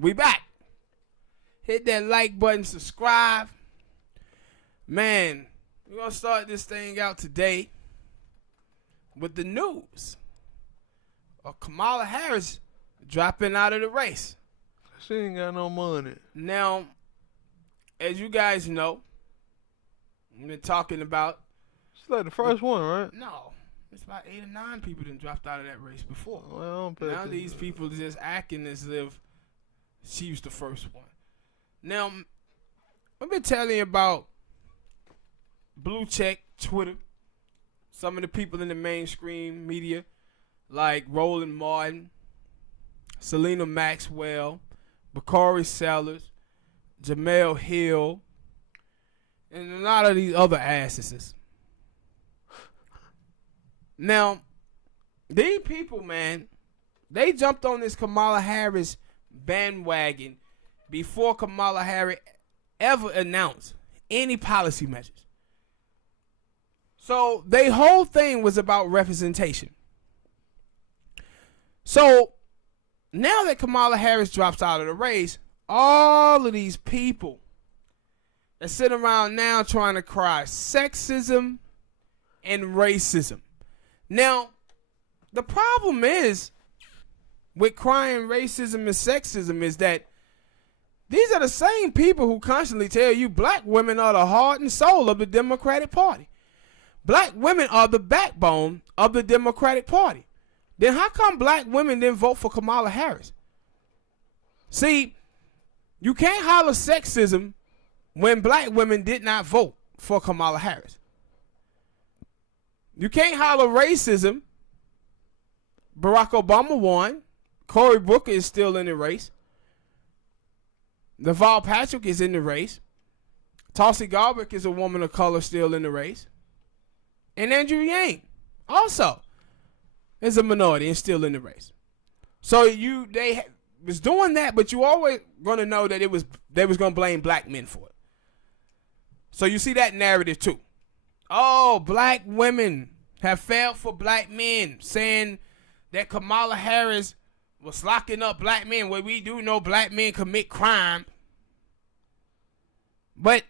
We back. Hit that like button, subscribe. Man, we're going to start this thing out today with the news of Kamala Harris dropping out of the race. She ain't got no money. Now, as you guys know, we've been talking about... She's like the first one, right? No. It's about 8 or 9 people that dropped out of that race before. Well, now these people just acting as if she was the first one. Now, I've been telling you about Blue Check, Twitter, some of the people in the mainstream media, like Roland Martin, Selena Maxwell, Bakari Sellers, Jamel Hill, and a lot of these other asses. Now, these people, man, they jumped on this Kamala Harris bandwagon before Kamala Harris ever announced any policy measures. So, their whole thing was about representation. So, now that Kamala Harris drops out of the race, all of these people that sit around now trying to cry sexism and racism. Now, the problem is with crying racism and sexism is that these are the same people who constantly tell you black women are the heart and soul of the Democratic Party. Black women are the backbone of the Democratic Party. Then how come black women didn't vote for Kamala Harris? See, you can't holler sexism when black women did not vote for Kamala Harris. You can't holler racism. Barack Obama won. Cory Booker is still in the race. Deval Patrick is in the race. Tulsi Gabbard is a woman of color still in the race. And Andrew Yang also is a minority and still in the race. So they was doing that, but you always gonna know that they was gonna blame black men for it. So you see that narrative too. Oh, black women have failed for black men, saying that Kamala Harris was locking up black men, where we do know black men commit crime. But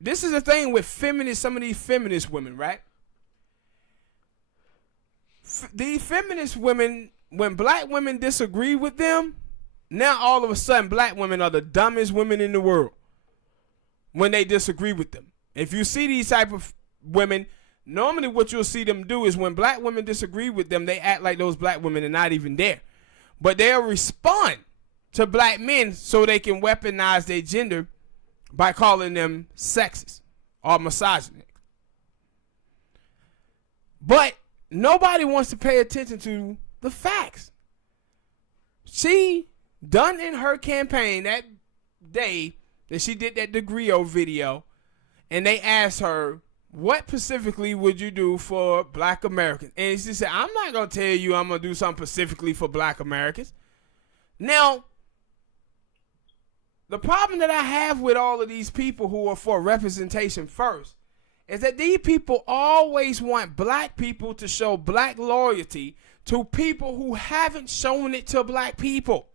this is the thing with some of these feminist women, right? These feminist women, when black women disagree with them, now all of a sudden black women are the dumbest women in the world when they disagree with them. If you see these type of women, normally what you'll see them do is when black women disagree with them, they act like those black women are not even there. But they'll respond to black men so they can weaponize their gender by calling them sexist or misogynist. But nobody wants to pay attention to the facts. She done in her campaign that day that she did that Degrio video, and they asked her, what specifically would you do for black Americans? And she said, I'm not going to tell you I'm going to do something specifically for black Americans. Now, the problem that I have with all of these people who are for representation first is that these people always want black people to show black loyalty to people who haven't shown it to black people.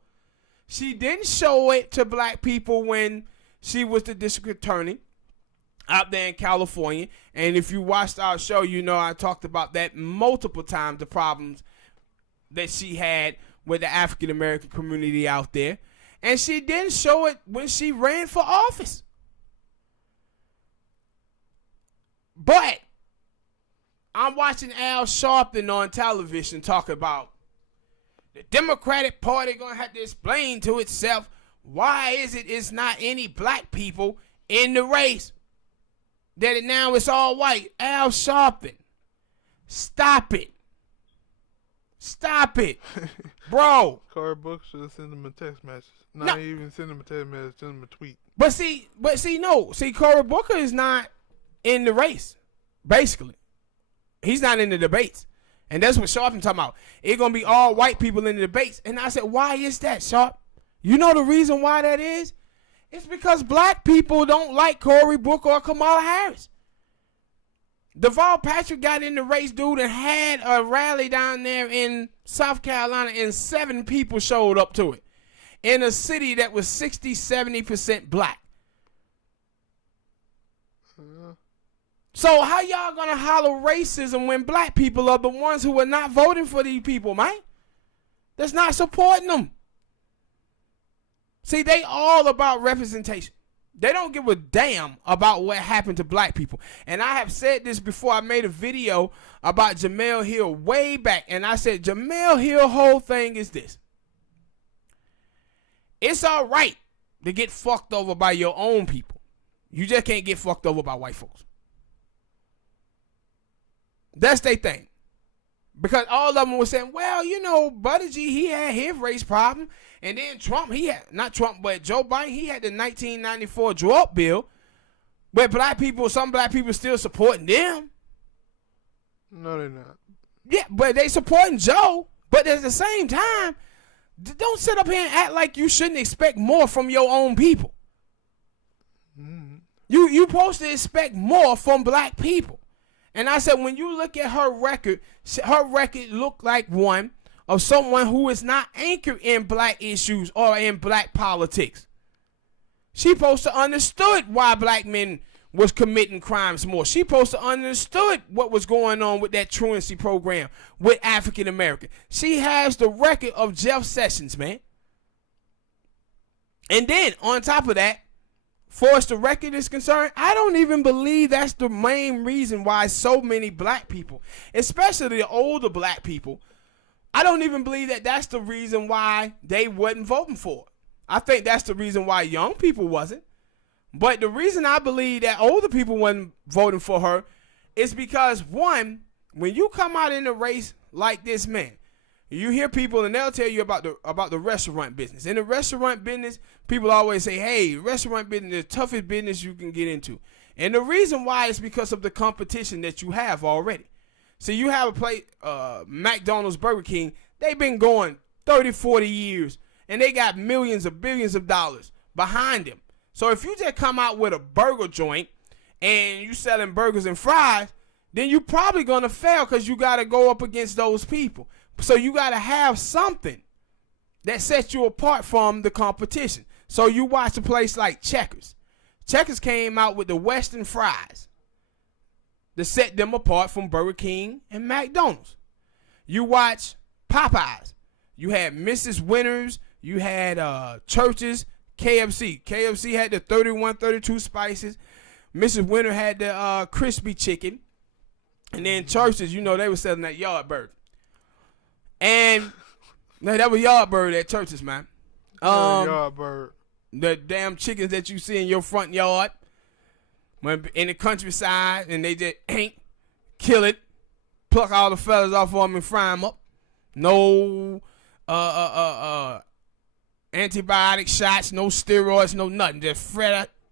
She didn't show it to black people when she was the district attorney out there in California. And if you watched our show, you know I talked about that multiple times, the problems that she had with the African American community out there. And she didn't show it when she ran for office. But I'm watching Al Sharpton on television talk about the Democratic Party going to have to explain to itself why it's not any black people in the race. That now it's all white. Al Sharpton, stop it. Stop it. Bro. Cory Booker should have sent him a text message. Not even send him a text message, send him a tweet. But see, Cory Booker is not in the race, basically. He's not in the debates. And that's what Sharpton talking about. It's going to be all white people in the debates. And I said, why is that, Sharp? You know the reason why that is? It's because black people don't like Cory Booker or Kamala Harris. Deval Patrick got in the race, dude, and had a rally down there in South Carolina, and 7 people showed up to it. in a city that was 60, 70% black. So how y'all gonna holler racism when black people are the ones who are not voting for these people, man? That's not supporting them. See, they all about representation. They don't give a damn about what happened to black people. And I have said this before. I made a video about Jamel Hill way back. And I said, Jamel Hill whole thing is this. It's all right to get fucked over by your own people. You just can't get fucked over by white folks. That's their thing. Because all of them were saying, well, you know, Buddy G, he had his race problem. And then Trump, he had, not Trump, but Joe Biden, he had the 1994 drug bill. But some black people still supporting them. No, they're not. Yeah, but they supporting Joe. But at the same time, don't sit up here and act like you shouldn't expect more from your own people. Mm. You supposed to expect more from black people. And I said, when you look at her record looked like one of someone who is not anchored in black issues or in black politics. She supposed to understood why black men was committing crimes more. She supposed to understood what was going on with that truancy program with African American. She has the record of Jeff Sessions, man. And then on top of that, far as the record is concerned, I don't even believe that's the main reason why so many black people, especially the older black people, I don't even believe that that's the reason why they wasn't voting for it. I think that's the reason why young people wasn't. But the reason I believe that older people wasn't voting for her is because, one, when you come out in a race like this, man, you hear people and they'll tell you about the restaurant business. In the restaurant business, people always say, hey, restaurant business is the toughest business you can get into. And the reason why is because of the competition that you have already. So you have a place, McDonald's, Burger King, they've been going 30, 40 years, and they got millions of billions of dollars behind them. So if you just come out with a burger joint and you selling burgers and fries, then you probably going to fail because you got to go up against those people. So you got to have something that sets you apart from the competition. So you watch a place like Checkers. Checkers came out with the Western fries to set them apart from Burger King and McDonald's. You watch Popeyes. You had Mrs. Winters. You had Church's, KFC. KFC had the 31, 32 spices. Mrs. Winter had the crispy chicken. And then Church's, you know, they were selling that Yardbird. And that was Yardbird at Church's, man. Yardbird. The damn chickens that you see in your front yard. When in the countryside, and they just kill it, pluck all the feathers off of them and fry them up. No antibiotic shots, no steroids, no nothing. Just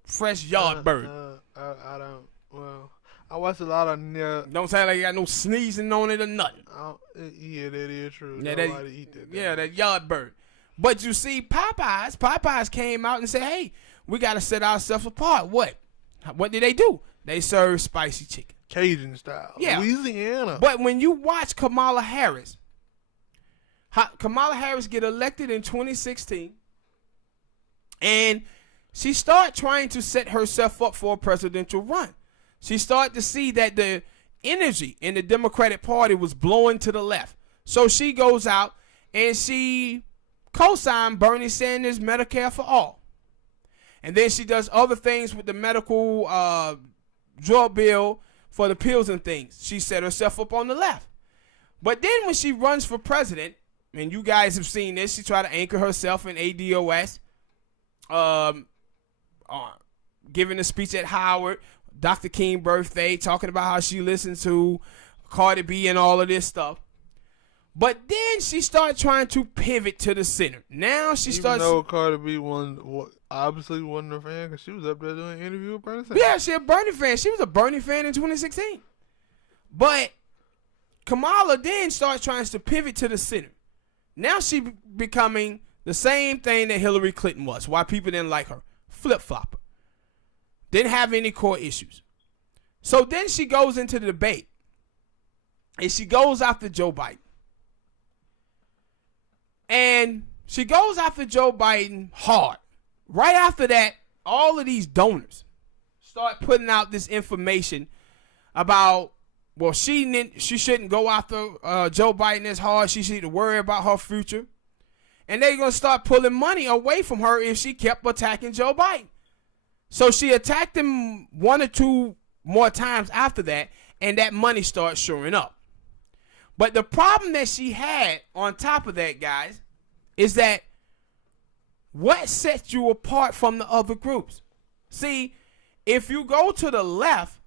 fresh yard bird. I don't. Well, I watch a lot of. Don't sound like you got no sneezing on it or nothing. Yeah, that is true. Yeah, Nobody eat that. Yeah, that yard bird. But you see, Popeyes came out and said, "Hey, we got to set ourselves apart." What did they do? They serve spicy chicken. Cajun style. Yeah. Louisiana. But when you watch Kamala Harris get elected in 2016, and she started trying to set herself up for a presidential run. She started to see that the energy in the Democratic Party was blowing to the left. So she goes out and she co-signed Bernie Sanders' Medicare for All. And then she does other things with the medical drug bill for the pills and things. She set herself up on the left. But then when she runs for president, and you guys have seen this, she tried to anchor herself in ADOS, giving a speech at Howard, Dr. King birthday, talking about how she listens to Cardi B and all of this stuff. But then she started trying to pivot to the center. Now she starts. Even though Cardi B obviously wasn't a fan because she was up there doing an interview with Bernie Sanders. Yeah, she a Bernie fan. She was a Bernie fan in 2016. But Kamala then starts trying to pivot to the center. Now she becoming the same thing that Hillary Clinton was. Why people didn't like her. Flip-flopper. Didn't have any core issues. So then she goes into the debate. And she goes after Joe Biden. And She goes after Joe Biden hard. Right after that, all of these donors start putting out this information about, well, she shouldn't go after Joe Biden as hard. She should worry about her future. And they're going to start pulling money away from her if she kept attacking Joe Biden. So she attacked him 1 or 2 more times after that, and that money starts showing up. But the problem that she had on top of that, guys, is that what sets you apart from the other groups? See, if you go to the left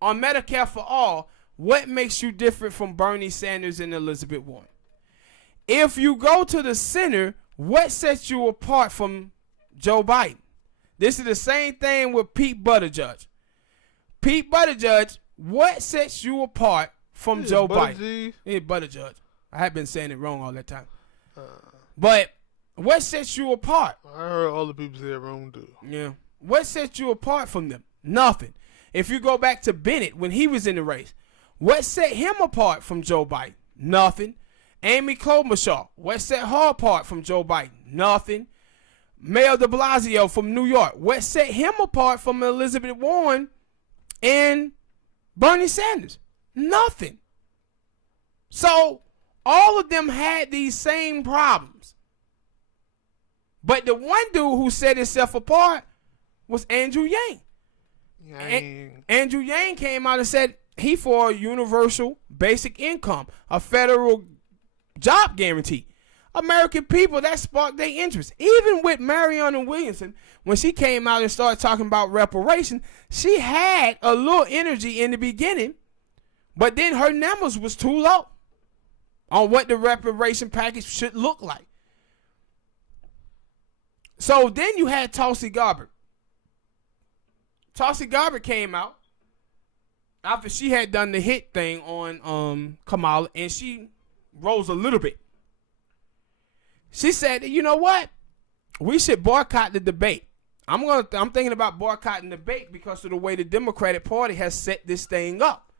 on Medicare for All, what makes you different from Bernie Sanders and Elizabeth Warren? If you go to the center, what sets you apart from Joe Biden? This is the same thing with Pete Buttigieg. Pete Buttigieg, what sets you apart from Joe Biden? Yeah, Buttigieg. I have been saying it wrong all that time. But what sets you apart? I heard all the people say it wrong too. Yeah. What sets you apart from them? Nothing. If you go back to Bennett when he was in the race, what set him apart from Joe Biden? Nothing. Amy Klobuchar, what set her apart from Joe Biden? Nothing. Mayor de Blasio from New York, what set him apart from Elizabeth Warren and Bernie Sanders? Nothing. So all of them had these same problems. But the one dude who set himself apart was Andrew Yang. Andrew Yang came out and said he for a universal basic income, a federal job guarantee. American people, that sparked their interest. Even with Marianne Williamson, when she came out and started talking about reparation, she had a little energy in the beginning, but then her numbers was too low on what the reparation package should look like. So then you had Tulsi Gabbard. Tulsi Gabbard came out after she had done the hit thing on Kamala, and she rose a little bit. She said, you know what? We should boycott the debate. I'm thinking about boycotting the debate because of the way the Democratic Party has set this thing up.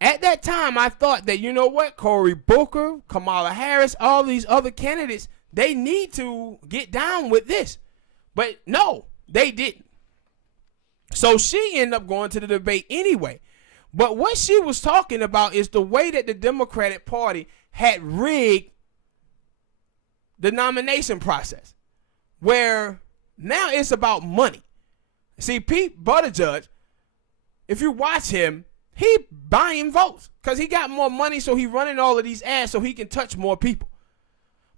At that time, I thought that, you know what? Cory Booker, Kamala Harris, all these other candidates, they need to get down with this. But no, they didn't. So she ended up going to the debate anyway. But what she was talking about is the way that the Democratic Party had rigged the nomination process, where now it's about money. See, Pete Buttigieg, if you watch him, he buying votes because he got more money, so he running all of these ads so he can touch more people.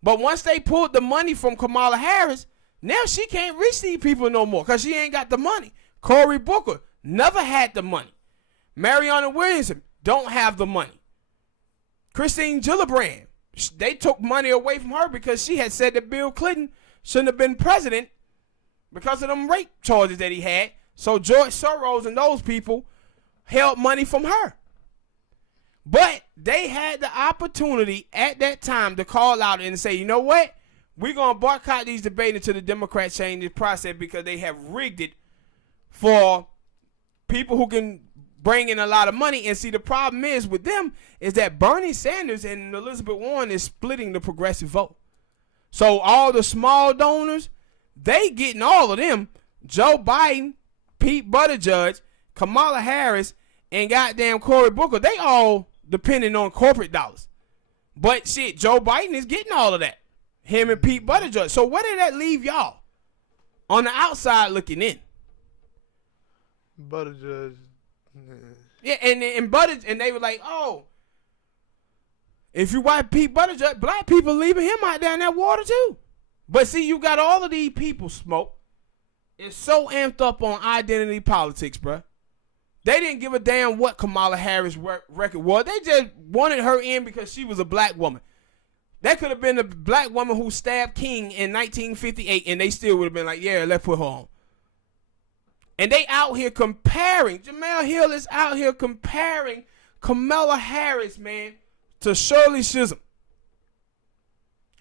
But once they pulled the money from Kamala Harris, now she can't reach these people no more because she ain't got the money. Cory Booker never had the money. Marianne Williamson don't have the money. Christine Gillibrand, they took money away from her because she had said that Bill Clinton shouldn't have been president because of them rape charges that he had. So George Soros and those people held money from her. But they had the opportunity at that time to call out and say, you know what? We're going to boycott these debates until the Democrats change this process because they have rigged it for people who can bring in a lot of money. And see, the problem is with them is that Bernie Sanders and Elizabeth Warren is splitting the progressive vote. So all the small donors, they getting all of them. Joe Biden, Pete Buttigieg, Kamala Harris, and goddamn Cory Booker, they all depending on corporate dollars. But shit, Joe Biden is getting all of that. Him and Pete Buttigieg. So where did that leave y'all? On the outside looking in. Buttigieg. Yeah, and they were like, oh, if you watch Pete Buttigieg, black people leaving him out there in that water too. But see, you got all of these people, Smoke. It's so amped up on identity politics, bruh. They didn't give a damn what Kamala Harris' record was. They just wanted her in because she was a black woman. That could have been a black woman who stabbed King in 1958, and they still would have been like, yeah, let's put her on. And they out here comparing, Jamel Hill is out here comparing Kamala Harris, man, to Shirley Chisholm.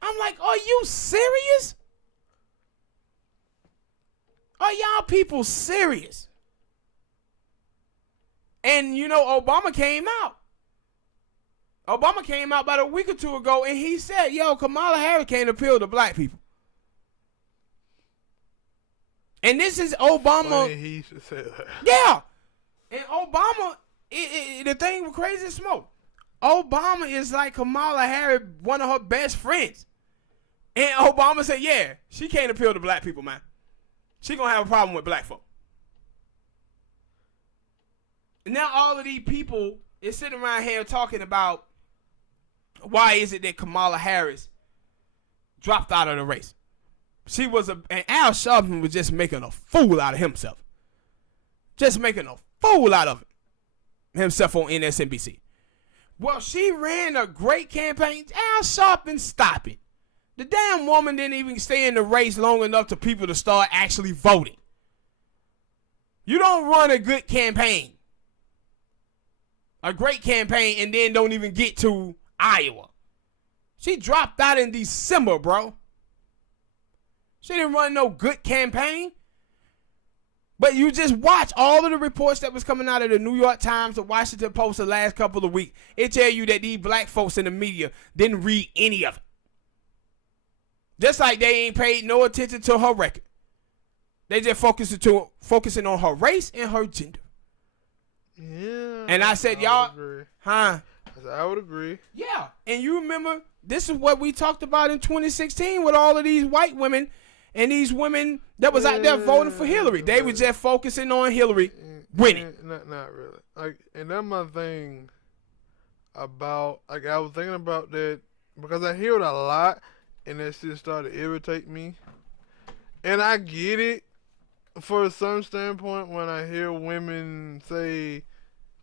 I'm like, are you serious? Are y'all people serious? And, you know, Obama came out. Obama came out about a week or two ago and he said, yo, Kamala Harris can't appeal to black people. And this is Obama. Funny he should say that. Yeah. And Obama, the thing with Crazy Smoke, Obama is like Kamala Harris, one of her best friends. And Obama said, yeah, she can't appeal to black people, man. She gonna have a problem with black folk. And now all of these people is sitting around here talking about why is it that Kamala Harris dropped out of the race. She was and Al Sharpton was just making a fool out of himself. Just making a fool out of himself on MSNBC. Well, she ran a great campaign. Al Sharpton, stop it. The damn woman didn't even stay in the race long enough for people to start actually voting. You don't run a good campaign, a great campaign, and then don't even get to Iowa. She dropped out in December, bro. She didn't run no good campaign. But you just watch all of the reports that was coming out of the New York Times, the Washington Post the last couple of weeks. It tell you that these black folks in the media didn't read any of it. Just like they ain't paid no attention to her record. They just focusing on her race and her gender. Yeah. And I said, y'all, huh? I would agree. Yeah. And you remember, this is what we talked about in 2016 with all of these white women and these women that was out there voting for Hillary. They were just focusing on Hillary winning. Not really. Like, and that's my thing about, like, I was thinking about that because I hear it a lot and that shit started to irritate me. And I get it for some standpoint when I hear women say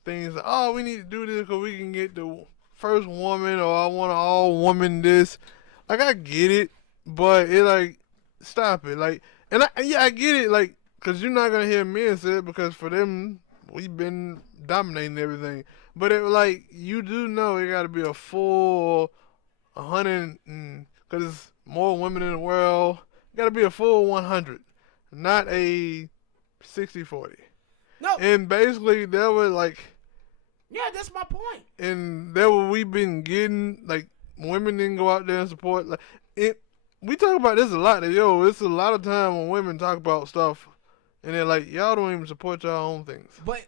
things like, oh, we need to do this because we can get the first woman, or I want an all woman this. Like, I get it, but it like, stop it. Like, and I get it, like, because you're not going to hear men say it because for them, we've been dominating everything. But it like, you do know it got to be a full 100, because there's more women in the world. It got to be a full 100, not a 60-40. No. And basically, that was like, yeah, that's my point. and that what we've been getting, like, women didn't go out there and support. Like, we talk about this a lot. That, yo, it's a lot of time when women talk about stuff, and they're like, y'all don't even support your own things. But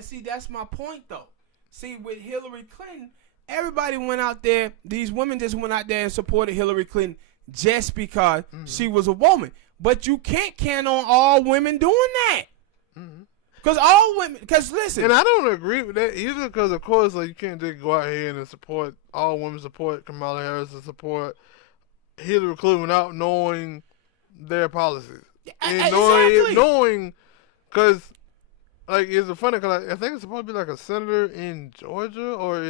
see, that's my point, though. See, with Hillary Clinton, everybody went out there. These women just went out there and supported Hillary Clinton just because she was a woman. But you can't count on all women doing that. Because all women, because listen. And I don't agree with that either, because of course, like, you can't just go out here and support, all women support Kamala Harris and support Hillary Clinton without knowing their policies. And exactly. knowing, because, like, it's funny, because I think it's supposed to be like a senator in Georgia or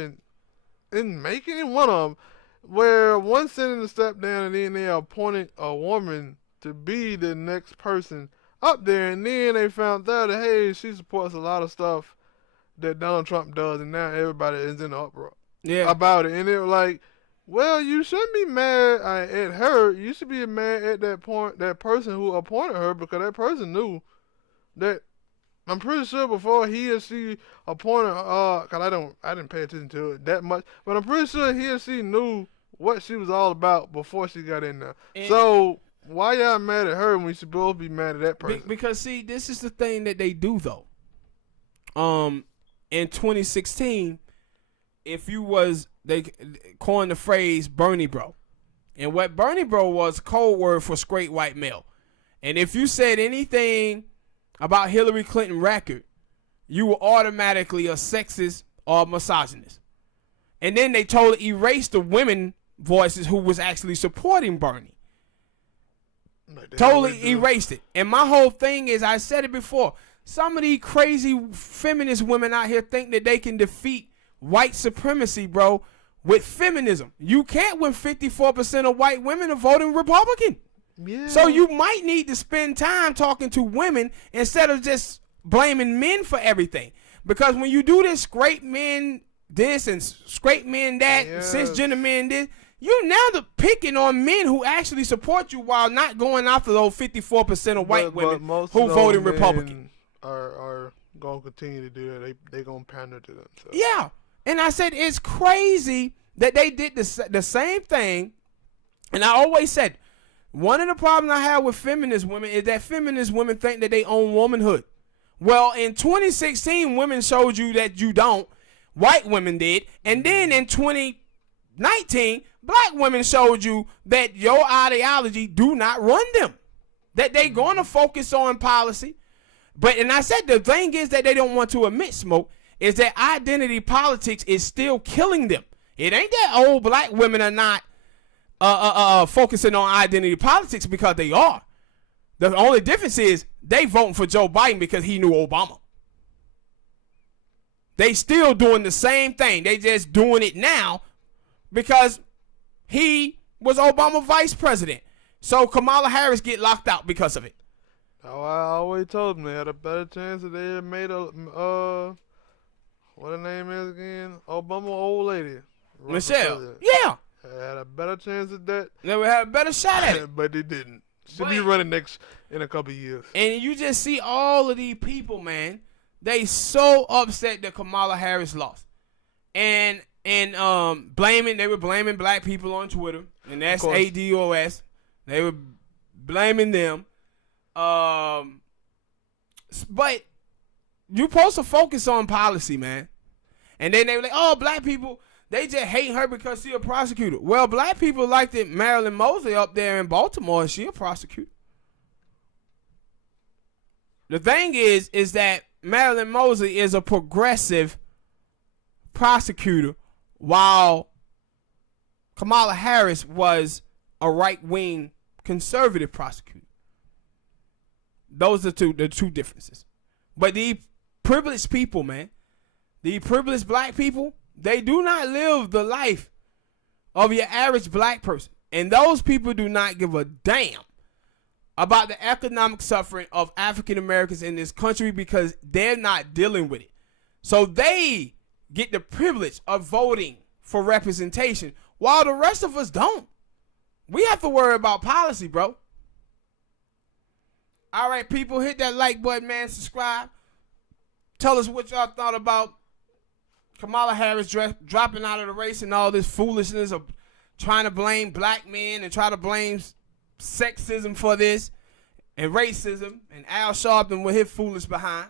in Macon, one of them, where one senator stepped down and then they appointed a woman to be the next person up there, and then they found out that, hey, she supports a lot of stuff that Donald Trump does, and now everybody is in an uproar about it. And they were like, well, you shouldn't be mad at her. You should be mad at that person who appointed her, because that person knew that. I'm pretty sure before he or she appointed, because I didn't pay attention to it that much, but I'm pretty sure he or she knew what she was all about before she got in there. And so why y'all mad at her when we supposed to be mad at that person? Because see, this is the thing that they do though. In 2016, if you was, they coined the phrase Bernie bro, and what Bernie bro was code word for straight white male. And if you said anything about Hillary Clinton record, you were automatically a sexist or a misogynist. And then they totally erased the women voices who was actually supporting Bernie. Totally erased it. And my whole thing is, I said it before, some of these crazy feminist women out here think that they can defeat white supremacy, bro, with feminism. You can't, when 54% of white women are voting Republican. Yeah. So you might need to spend time talking to women instead of just blaming men for everything. Because when you do this, scrape men this and scrape men that, cisgender men this, you now picking on men who actually support you while not going after those 54% of white women who voted Republican. Are going to continue to do that. They going to pander to them. So. Yeah. And I said, it's crazy that they did the same thing. And I always said, one of the problems I have with feminist women is that feminist women think that they own womanhood. Well, in 2016, women showed you that you don't. White women did. And then in 2019, black women showed you that your ideology do not run them. That they going to focus on policy. And I said the thing is that they don't want to admit, Smoke, is that identity politics is still killing them. It ain't that old black women are not focusing on identity politics, because they are. The only difference is they voting for Joe Biden because he knew Obama. They still doing the same thing. They just doing it now because he was Obama vice president. So Kamala Harris get locked out because of it. Oh, I always told them they had a better chance if they had made a what her name is again? Obama old lady. Michelle. Yeah. Had a better chance at that. They would have a better shot at it. But they didn't. She'll be running next in a couple of years. And you just see all of these people, man. They so upset that Kamala Harris lost. And they were blaming black people on Twitter. And that's ADOS. They were blaming them. But you're supposed to focus on policy, man. And then they were like, oh, black people, they just hate her because she's a prosecutor. Well, black people like that Marilyn Mosley up there in Baltimore, she a prosecutor. The thing is that Marilyn Mosley is a progressive prosecutor, while Kamala Harris was a right-wing conservative prosecutor. Those are the two differences. But the privileged people, man, the privileged black people, they do not live the life of your average black person. And those people do not give a damn about the economic suffering of African Americans in this country, because they're not dealing with it. So they get the privilege of voting for representation, while the rest of us don't. We have to worry about policy, bro. All right, people, hit that like button, man. Subscribe. Tell us what y'all thought about Kamala Harris dropping out of the race and all this foolishness of trying to blame black men and try to blame sexism for this and racism, and Al Sharpton with his foolish behind.